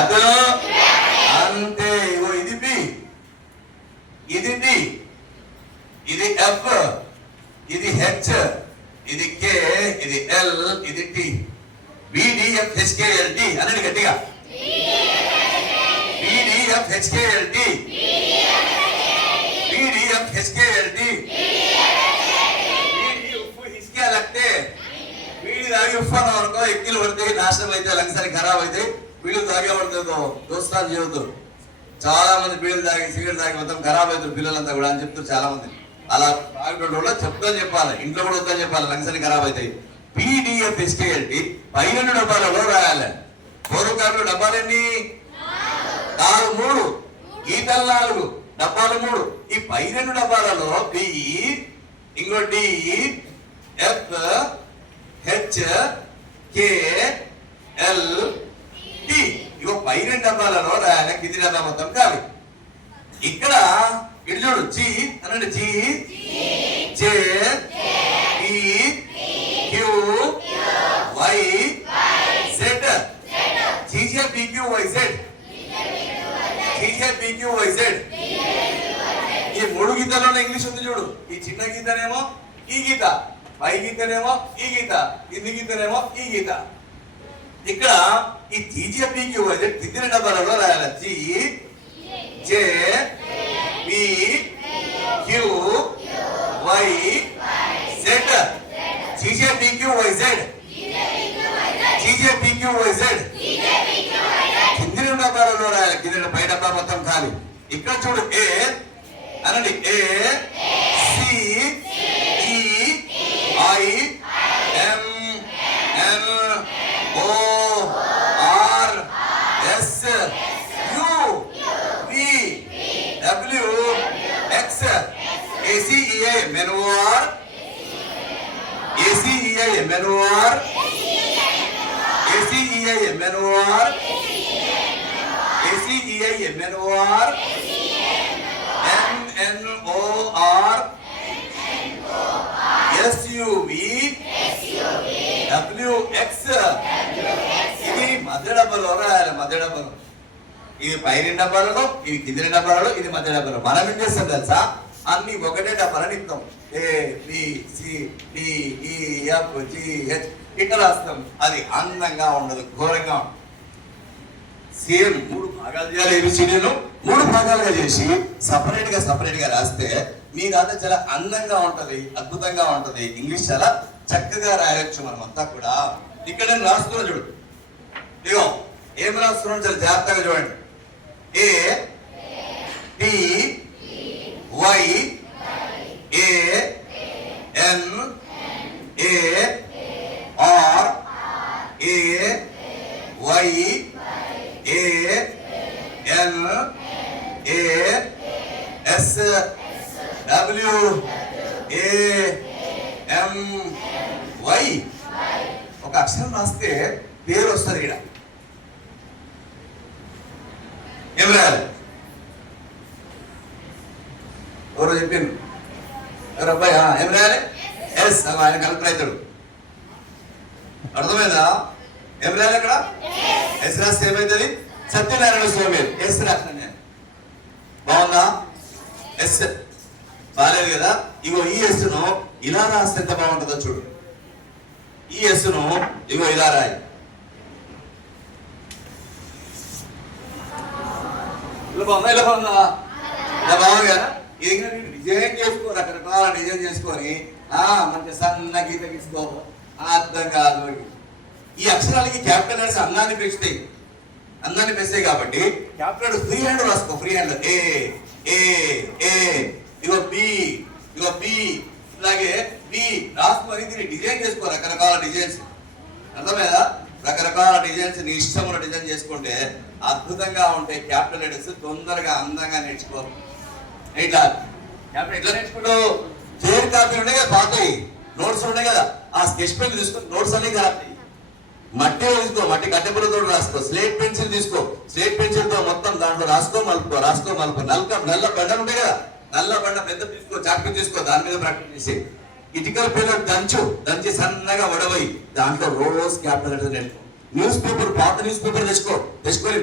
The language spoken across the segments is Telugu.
అతను అంతే. ఇగో ఇది బి, ఇది డి, ఇది ఎఫ్, ఇది హెచ్, ఇది కే, ఇది ఎల్, ఇది టి. BDFHKLT అనండి గట్టిగా. BDFHKLT, BDFHKLT. बीड़ी उफ हिचके लगते, बीड़ी तागी उफ అనుకో ఎక్కిలు పడితే నాశనం అయితే, లంగ్స్ అని ఖరాబ్ అయితే. బీడీలు తాగే పడుతుందో దోస్తాలు చేయొద్దు. చాలా మంది బీడీలు తాగి సిగరెట్ తాగి మొత్తం ఖరాబ్ అవుతారు పిల్లలంతా కూడా అని చెప్తారు చాలా మంది. అలా తాగేటోళ్ళు కూడా చెప్తాను చెప్పాలి, ఇంట్లో కూడా వద్దని చెప్పాలి, లంగ్స్ అని ఖరాబ్ అవుతాయి. BDFHKLT 12 డబ్బాలలో రాయాలి. పూర్వకాలంలో డబ్బాలు ఎన్ని? 3 గీతలు 4 డబ్బాలు 3. ఈ 12 డబ్బాలలో బి, ఇంకో డి, ఎఫ్, హెచ్, కే, ఎల్, టి. ఇగో 12 డబ్బాలలో రాయాలి. కింది డబ్బా మొత్తం ఖాళీ. ఇక్కడ ఇటు చూడు, జి అనండి. G, J, E, Q, Y, Z. GJPQYZ, GJPQYZ. ఈ 3 గీతలోనే ఇంగ్లీష్ ఉంది చూడు. ఈ చిన్న గీతనేమో ఈ గీత, పై గీతనేమో ఈ గీత, కింది గీతనేమో ఈ గీత. ఇక్కడ ఈ GJPQYZ కింది డబ్బాలలో రాయాలి. G, J, P, Q, Y, Z. GJPQYZ, GJPQYZ. కింది డబ్బాలలో రాయాలి. కింది పై డబ్బా మొత్తం ఖాళీ. ఇక్కడ చూడు, ఏ అనండి. A, C, E, I, M, N, O, R, S, U, V, W, X, ACEI, MNOR, ACEI, MNOR, ACEI, MNOR, ACEI, MNOR, MNOR, SUV, WX. ఇది మధ్య డబ్బాలో రాయాలి. మధ్య డబ్బాలో ఇది పైన డబ్బాలలో, ఇది కింది డబ్బాలలో, ఇది మధ్య డబ్బాలో. మనం ఏం చేస్తాం తెలుసా? అన్ని ఒకటే డబ్బాలని ఇస్తాం. ABCDEFGH ఇట్లా రాస్తాం. అది అందంగా ఉండదు, ఘోరంగా ఉండదు. సేమ్ 3 భాగాలు చేయాలి. ABCDను 3 భాగాలుగా చేసి సపరేట్ గా రాస్తే మీ రాత చాలా అందంగా ఉంటది, అద్భుతంగా ఉంటది. ఇంగ్లీష్ చాలా చక్కగా రాయొచ్చు మనమంతా కూడా. ఇక్కడ నేను రాస్తున్నా చూడు. ఇగో ఏం రాస్తున్నాను చాలా జాగ్రత్తగా చూడండి. A T Y A N A R A Y A N A S W A M Y. ఒక అక్షరం రాస్తే పేరు వస్తుంది. ఇక్కడ ఏం రాయాలి? ఎవరో చెప్పింది, ఎవరు అబ్బాయి? ఏం రాయాలి? ఎస్. ఆయన కలెక్టర్ అవుతాడు. అర్థమైందా? ఏం రాయాలి అక్కడ? ఎస్ రాస్తే ఏమైతుంది? సత్యనారాయణ స్వామి. ఎస్ రాసిన నేను. బాగుందా? ఎస్ బాగాలేదు కదా? ఇగో ఈ ఎస్ను ఇలా రాస్తే ఎంత బాగుంటుందో చూడు. ఈ ఎస్ను ఇగో ఇలా రాయి. ఇలా బాగుందా? ఇలా బాగుందా? ఇలా బాగుంది కదా? డిజైన్ చేసుకో, రకరకాల డిజైన్ చేసుకొని మంచి సన్న గీత గీసుకో. అర్థం కాదు. ఈ అక్షరాలకి క్యాపిటల్ లెటర్స్ అన్నాన్ని పెంచుతాయి కాబట్టి క్యాపిటల్ ఫ్రీ హ్యాండ్ రాసుకో. ఫ్రీ హ్యాండ్ ఏ ఏ ఏ ఇగో బి, ఇగో బి, ఇలాగే బి రాసుకొని దీన్ని డిజైన్ చేసుకో. రకరకాల డిజైన్స్. అర్థమేదా? రకరకాల డిజైన్స్ నీ ఇష్టమున్న డిజైన్ చేసుకుంటే అద్భుతంగా ఉంటాయి. క్యాపిటల్ లెటర్స్ తొందరగా అందంగా నేర్చుకో. ఎట్లా నేర్చుకుంటావు? ఫేర్ కాపీ ఉండే కదా, పాతాయి నోట్స్ ఉన్నాయి కదా, ఆ స్కెచ్ పెన్ తీసుకొని నోట్స్ అన్ని ఖరాబ్. మట్టి తీసుకో, మట్టి కట్టెపులతో రాసుకో. స్లేట్ పెన్సిల్ తీసుకో, స్లేట్ పెన్సిల్ తో మొత్తం దాంట్లో రాసుకో మలుపుకో. నల్ల బండలు ఉంటాయి కదా, నల్ల బండ పెద్ద తీసుకో, చాకు తీసుకో, దాని మీద ప్రాక్టీస్ చేసి ఇటుకల పిల్లలు దంచి సన్నగా వడవై దాంట్లో రోజు క్యాపిటల్ లెటర్ నేర్చుకో. న్యూస్ పేపర్, పాత న్యూస్ పేపర్ తెచ్చుకొని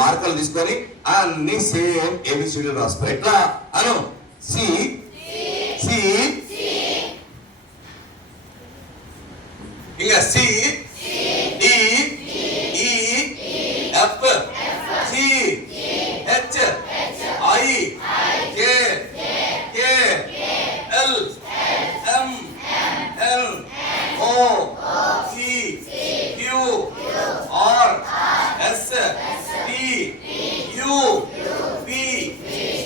మార్కలు తీసుకొని అన్ని సేమ్ ఏబిసిడీలు రాసుకో. ఎట్లా అను? సి సి ఇంకా C D E F C H I K K L M L O C Q R S T U P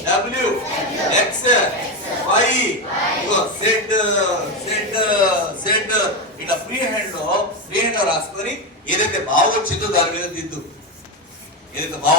W X Y Z ఇట్లా ఫ్రీ హ్యాండ్ లో రాసుకొని ఏదైతే బాగా వచ్చిందో దాని మీద దిద్దు. ఏదైతే బాగా